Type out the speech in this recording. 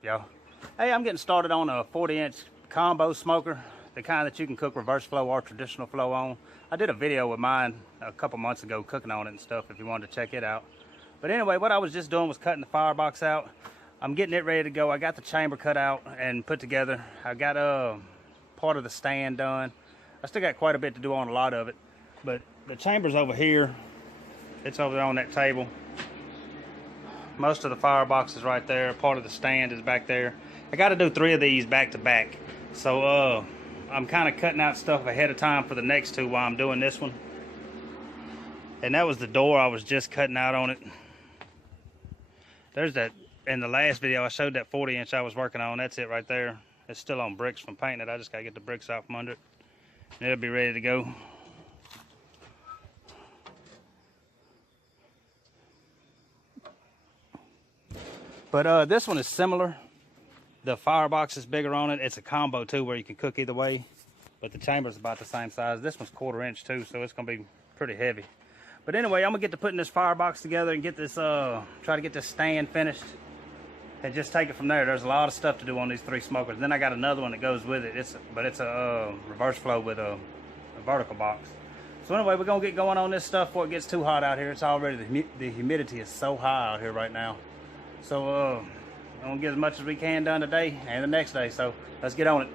Y'all, hey, I'm getting started on a 40-inch combo smoker, the kind that you can cook reverse flow or traditional flow on. I did a video with mine a couple months ago cooking on it and stuff if you wanted to check it out. But anyway, what I was just doing was cutting the firebox out. I'm getting it ready to go. I got the chamber cut out and put together. I got part of the stand done. I still got quite a bit to do on a lot of it, but the chamber's over here. It's over there on that table. Most of the firebox is right there. Part of the stand is back there. I got to do 3 of these back to back. So I'm kind of cutting out stuff ahead of time for the next 2 while I'm doing this one. And that was the door I was just cutting out on it. There's that, in the last video I showed that 40-inch I was working on. That's it right there. It's still on bricks from painting it. I just got to get the bricks out from under it. And it'll be ready to go. But this one is similar. The firebox is bigger on it. It's a combo too where you can cook either way. But the chamber's about the same size. This one's 1/4 inch too, so it's gonna be pretty heavy. But anyway, I'm gonna get to putting this firebox together and get this, try to get this stand finished. And just take it from there. There's a lot of stuff to do on these 3 smokers. Then I got another one that goes with it. It's a reverse flow with a vertical box. So anyway, we're gonna get going on this stuff before it gets too hot out here. It's already, the humidity is so high out here right now. So I'm gonna get as much as we can done today and the next day. So let's get on it.